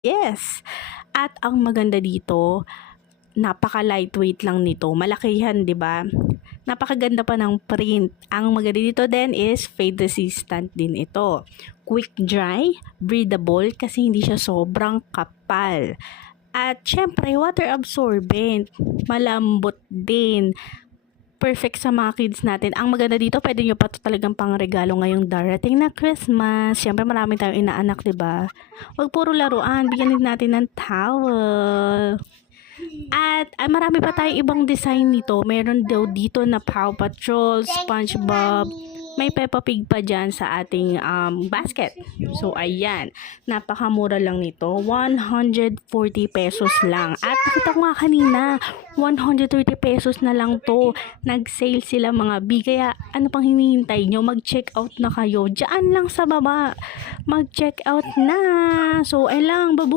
Yes. At ang maganda dito, napaka-lightweight lang nito. Malakihan, 'di ba? Napakaganda pa ng print. Ang maganda dito din is fade resistant din ito. Quick dry, breathable kasi hindi siya sobrang kapal. At syempre, water absorbent. Malambot din. Perfect sa mga kids natin. Ang maganda dito, pwede nyo pa ito talagang pangregalo ngayong darating na Christmas. Siyempre, marami tayong inaanak, 'di ba? Huwag puro laruan, bigyan din natin ng towel. At marami pa tayong ibang design nito. Meron daw dito na Paw Patrol, SpongeBob. May Peppa Pig pa dyan sa ating basket. So, ayan. Napakamura lang nito. 140 pesos lang. At nakita ko nga kanina, 130 pesos na lang to. Nag-sale sila mga B. Kaya ano pang hinihintay nyo? Mag-check out na kayo. Diyan lang sa baba. Mag-check out na. So, ay lang. Babu.